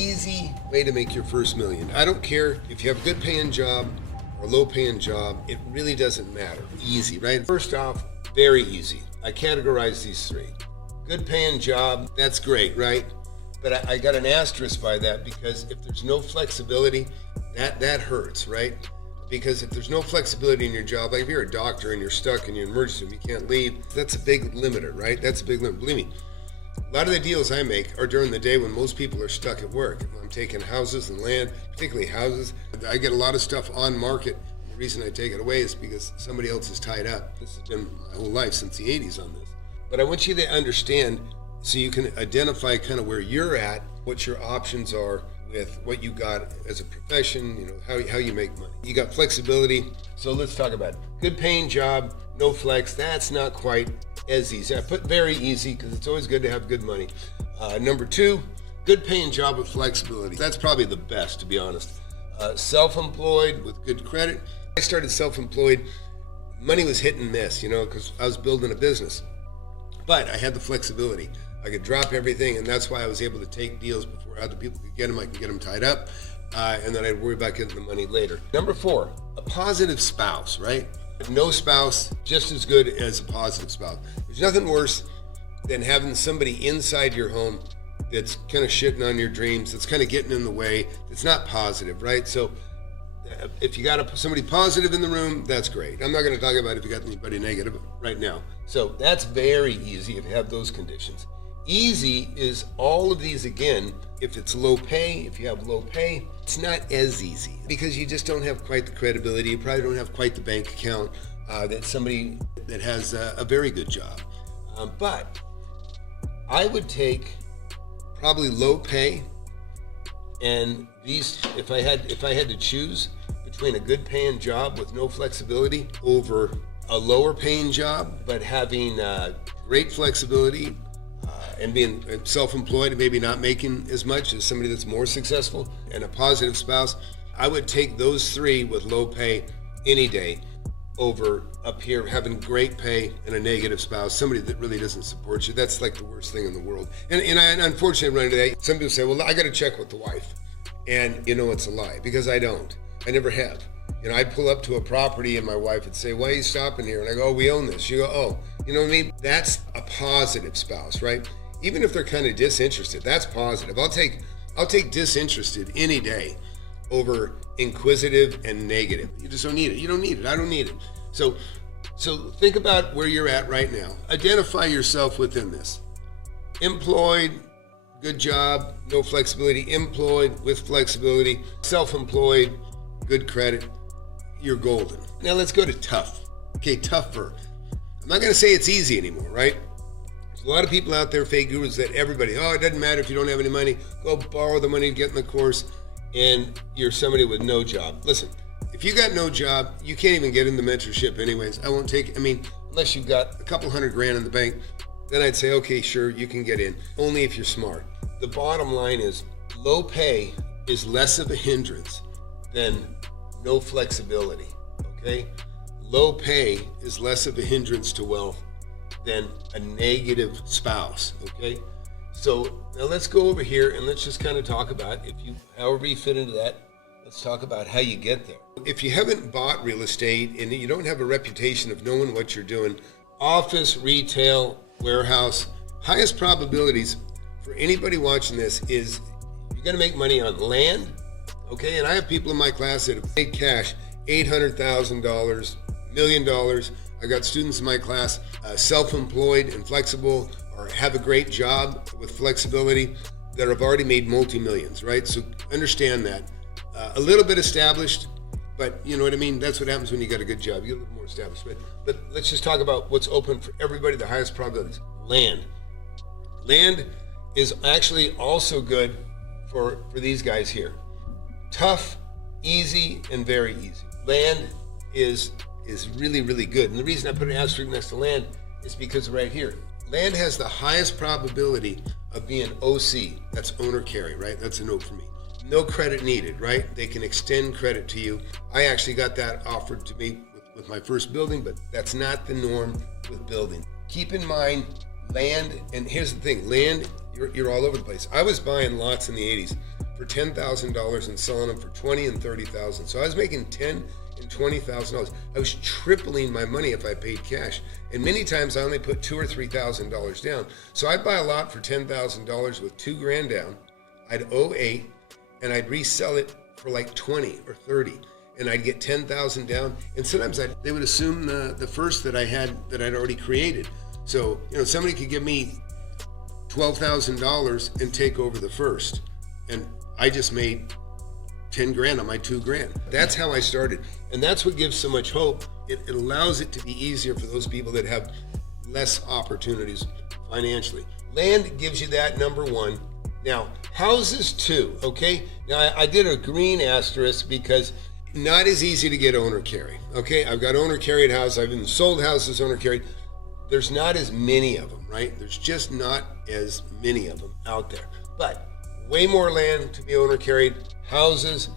easy way to make your first million. I don't care if you have a good paying job or a low paying job, it really doesn't matter. Easy, right? First off, very easy. I categorize these three. Good paying job, that's great, right? But I got an asterisk by that, because if there's no flexibility, that hurts, right? Because if there's no flexibility in your job, like if you're a doctor and you're stuck in your emergency room, you can't leave, that's a big limiter, right? That's a big limit. Believe me, a lot of the deals I make are during the day when most people are stuck at work. I'm taking houses and land, particularly houses. I get a lot of stuff on market. The reason I take it away is because somebody else is tied up. This has been my whole life since the 80s on this. But I want you to understand, so you can identify kind of where you're at, what your options are with what you got as a profession, you know, how you make money. You got flexibility. So let's talk about it. Good paying job, no flex. That's not quite as easy. I put very easy because it's always good to have good money. Number two, good paying job with flexibility. That's probably the best, to be honest. Self-employed with good credit. I started self-employed. Money was hit and miss, you know, because I was building a business. But I had the flexibility. I could drop everything, and that's why I was able to take deals before other people could get them. I could get them tied up, and then I'd worry about getting the money later. Number four, a positive spouse, right? No spouse, just as good as a positive spouse. There's nothing worse than having somebody inside your home that's kind of shitting on your dreams, that's kind of getting in the way, that's not positive, right? So if you got somebody positive in the room, that's great. I'm not going to talk about if you got anybody negative right now. So that's very easy if you have those conditions. Easy is all of these again. If it's low pay, if you have low pay, it's not as easy because you just don't have quite the credibility. You probably don't have quite the bank account that somebody that has a very good job. But I would take probably low pay, and these, if I had to choose between a good paying job with no flexibility over a lower paying job but having great flexibility, and being self-employed and maybe not making as much as somebody that's more successful, and a positive spouse, I would take those three with low pay any day over up here having great pay and a negative spouse, somebody that really doesn't support you. That's like the worst thing in the world. And I unfortunately run into that. Some people say, well, I got to check with the wife. And you know it's a lie, because I don't. I never have. You know, I'd pull up to a property and my wife would say, why are you stopping here? And I go, oh, we own this. She go, oh, you know what I mean? That's a positive spouse, right? Even if they're kind of disinterested, that's positive. I'll take disinterested any day over inquisitive and negative. You just don't need it. You don't need it. I don't need it. So think about where you're at right now. Identify yourself within this. Employed, good job, no flexibility. Employed with flexibility. Self-employed, good credit. You're golden. Now let's go to tough. Okay, tougher. I'm not going to say it's easy anymore, right? There's a lot of people out there, fake gurus, that everybody, oh, it doesn't matter if you don't have any money, go borrow the money to get in the course, and you're somebody with no job. Listen, if you got no job, you can't even get in the mentorship anyways. I won't take it. I mean, unless you've got a couple $100,000 in the bank, then I'd say, okay, sure, you can get in, only if you're smart. The bottom line is low pay is less of a hindrance than no flexibility, okay? Low pay is less of a hindrance to wealth than a negative spouse, okay? So now let's go over here and let's just kind of talk about, however you fit into that, let's talk about how you get there. If you haven't bought real estate and you don't have a reputation of knowing what you're doing, office, retail, warehouse, highest probabilities for anybody watching this is you're gonna make money on land, okay? And I have people in my class that have paid cash $800,000, $1 million. I got students in my class, self-employed and flexible, or have a great job with flexibility, that have already made multi-millions, right? So understand that. A little bit established, but you know what I mean? That's what happens when you got a good job. You get a little more established. But let's just talk about what's open for everybody, the highest probabilities. Land. Land is actually also good for these guys here. Tough, easy, and very easy. Land is really, really good. And the reason I put an asterisk next to land is because right here, land has the highest probability of being OC. That's owner carry, right? That's a no for me. No credit needed, right? They can extend credit to you. I actually got that offered to me with my first building, but that's not the norm with building. Keep in mind, land, and here's the thing, land, you're all over the place. I was buying lots in the 80s for $10,000 and selling them for $20,000 and $30,000. So I was making $10,000 and $20,000. I was tripling my money if I paid cash. And many times I only put $2,000 or $3,000 down. So I'd buy a lot for $10,000 with $2,000 down. I'd owe $8,000, and I'd resell it for like $20,000 or $30,000. And I'd get $10,000 down. And sometimes they would assume the first that I had that I'd already created. So, somebody could give me $12,000 and take over the first. And I just made $10,000 on my $2,000. That's how I started. And that's what gives so much hope. It allows it to be easier for those people that have less opportunities financially. Land gives you that, number one. Now, houses too, okay? Now, I did a green asterisk because not as easy to get owner carry, okay? I've got owner carried houses. I've even sold houses owner carried. There's not as many of them, right? There's just not as many of them out there. But way more land to be owner carried. Houses,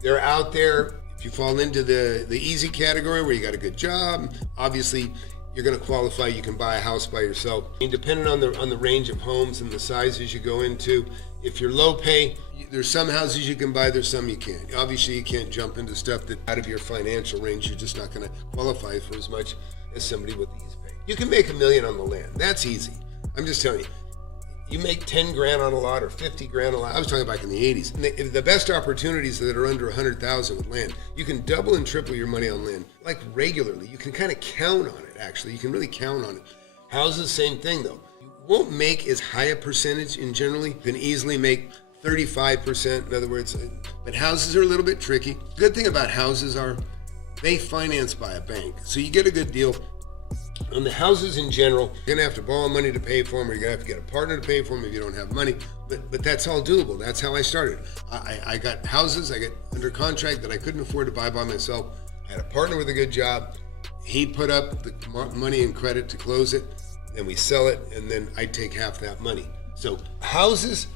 they're out there. If you fall into the easy category where you got a good job, obviously you're going to qualify. You can buy a house by yourself. And depending on the range of homes and the sizes you go into, if you're low pay, there's some houses you can buy, there's some you can't. Obviously, you can't jump into stuff that's out of your financial range. You're just not going to qualify for as much as somebody with easy pay. You can make $1 million on the land. That's easy. I'm just telling you. You make $10,000 on a lot or $50,000 on a lot. I was talking back in the 80s. And the best opportunities that are under $100,000 with land, you can double and triple your money on land, like regularly. You can kind of count on it, actually. You can really count on it. Houses, same thing, though. You won't make as high a percentage in generally. You can easily make 35%, in other words. But houses are a little bit tricky. The good thing about houses are they finance by a bank. So you get a good deal. On the houses in general, you're going to have to borrow money to pay for them, or you're going to have to get a partner to pay for them if you don't have money. But that's all doable. That's how I started. I got houses I got under contract that I couldn't afford to buy by myself. I had a partner with a good job. He put up the money and credit to close it. Then we sell it, and then I take half that money. So houses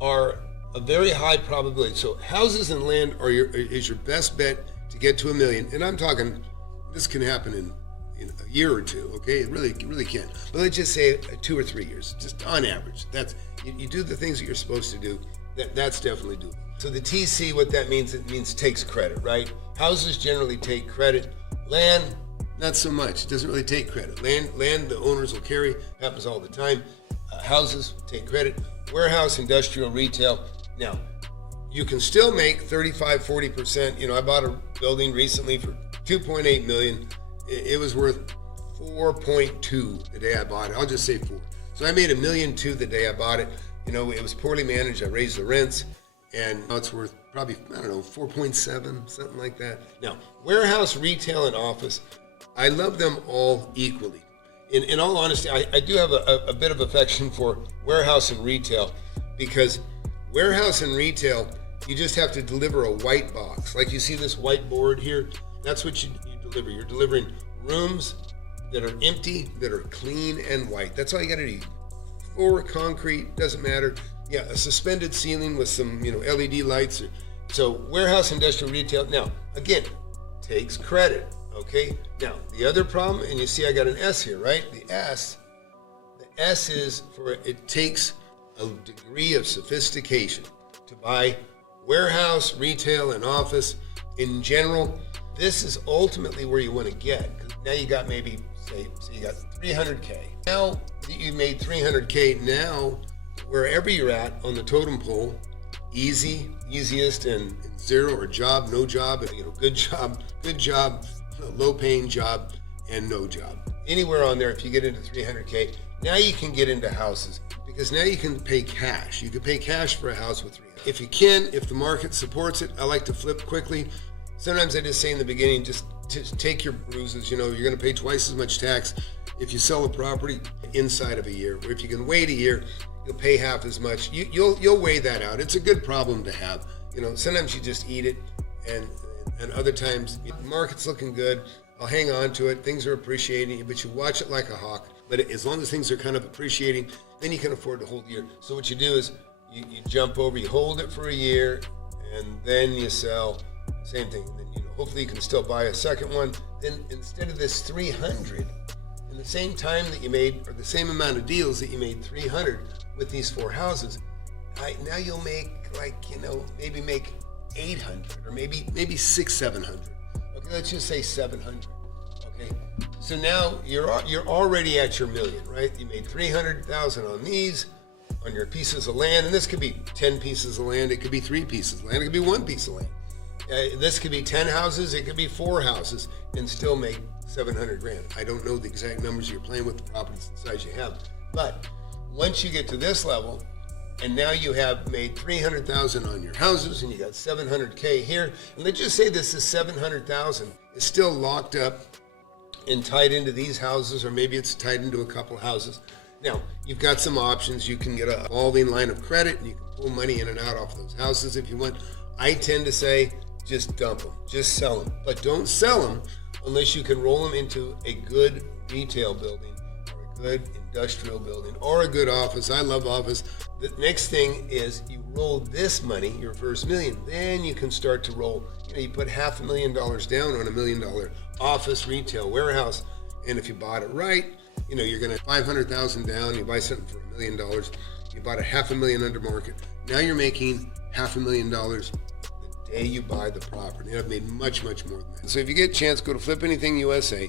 are a very high probability. So houses and land is your best bet to get to $1 million. And I'm talking, this can happen in a year or two, okay? It really can. But let's just say 2 or 3 years, just on average. That's you do the things that you're supposed to do. That's definitely doable. So the TC, what that means, it means takes credit, right? Houses generally take credit. Land, not so much. It doesn't really take credit. Land, the owners will carry. Happens all the time. Houses take credit. Warehouse, industrial, retail. Now, you can still make 35, 40%. I bought a building recently for $2.8 million. It was worth 4.2 the day I bought it. I'll just say 4. So I made $1.2 million the day I bought it. It was poorly managed. I raised the rents, and now it's worth probably, 4.7, something like that. Now, warehouse, retail, and office, I love them all equally. In all honesty, I do have a bit of affection for warehouse and retail, because warehouse and retail, you just have to deliver a white box. Like you see this white board here, that's what you deliver. You're delivering rooms that are empty, that are clean and white. That's all you got to do. Floor, concrete, doesn't matter. Yeah, a suspended ceiling with some, LED lights. So warehouse, industrial, retail. Now, again, takes credit. Okay. Now, the other problem, and you see I got an S here, right? The S is for it takes a degree of sophistication to buy warehouse, retail, and office in general. This is ultimately where you want to get. Now you got maybe, say you got $300K. Now that you made $300K, now wherever you're at on the totem pole, easiest, and zero, or job, no job, good job, low paying job, and no job. Anywhere on there, if you get into $300K, now you can get into houses, because now you can pay cash. You can pay cash for a house with $300K. If the market supports it, I like to flip quickly. Sometimes I just say in the beginning, just take your bruises. You're going to pay twice as much tax if you sell a property inside of a year. Or if you can wait a year, you'll pay half as much. You'll weigh that out. It's a good problem to have. Sometimes you just eat it, and other times the market's looking good. I'll hang on to it. Things are appreciating, but you watch it like a hawk. But as long as things are kind of appreciating, then you can afford to hold a year. So what you do is you jump over, you hold it for a year, and then you sell. Same thing. And then, hopefully you can still buy a second one. Then instead of this 300, in the same time that you made, or the same amount of deals that you made 300 with these 4 houses, now you'll make maybe make 800 or maybe 700. Okay, let's just say 700. Okay, so now you're already at your million, right? You made 300,000 on these, on your pieces of land, and this could be 10 pieces of land, it could be 3 pieces of land, it could be 1 piece of land. This could be 10 houses, it could be 4 houses, and still make 700 grand. I don't know the exact numbers you're playing with, the properties and size you have, but once you get to this level, and now you have made 300,000 on your houses, and you got 700K here, and let's just say this is 700,000. It's still locked up and tied into these houses, or maybe it's tied into a couple houses. Now, you've got some options. You can get a revolving line of credit, and you can pull money in and out off those houses if you want. I tend to say, just dump them, just sell them. But don't sell them unless you can roll them into a good retail building, or a good industrial building, or a good office. I love office. The next thing is you roll this money, your first million, then you can start to roll. You put $500,000 down on $1 million office, retail, warehouse, and if you bought it right, you're going to 500,000 down. You buy something for $1 million. You bought a $500,000 under market. Now you're making $500,000 the day you buy the property. I've made much, much more than that. So if you get a chance, go to Flip Anything USA,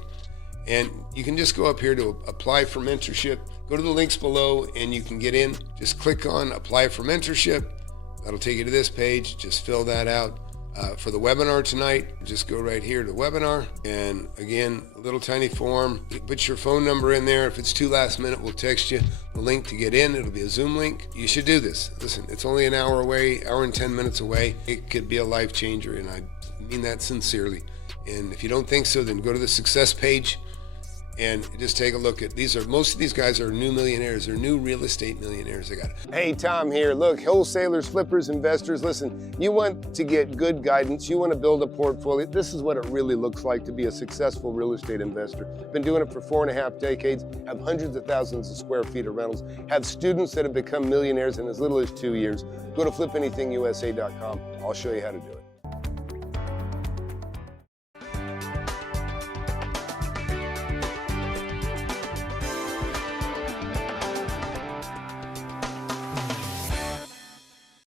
and you can just go up here to apply for mentorship. Go to the links below, and you can get in. Just click on Apply for Mentorship. That'll take you to this page. Just fill that out. For the webinar tonight, just go right here to webinar, and again, a little tiny form. Put your phone number in there. If it's too last minute, we'll text you the link to get in. It'll be a Zoom link. You should do this. Listen, it's only an hour away, hour and 10 minutes away. It could be a life changer, and I mean that sincerely. And if you don't think so, then go to the success page and just take a look at most of these guys are new millionaires. They're new real estate millionaires. I got it. Hey, Tom here. Look, wholesalers, flippers, investors, listen, you want to get good guidance. You want to build a portfolio. This is what it really looks like to be a successful real estate investor. Been doing it for 4.5 decades, have hundreds of thousands of square feet of rentals, have students that have become millionaires in as little as 2 years. Go to flipanythingusa.com. I'll show you how to do it.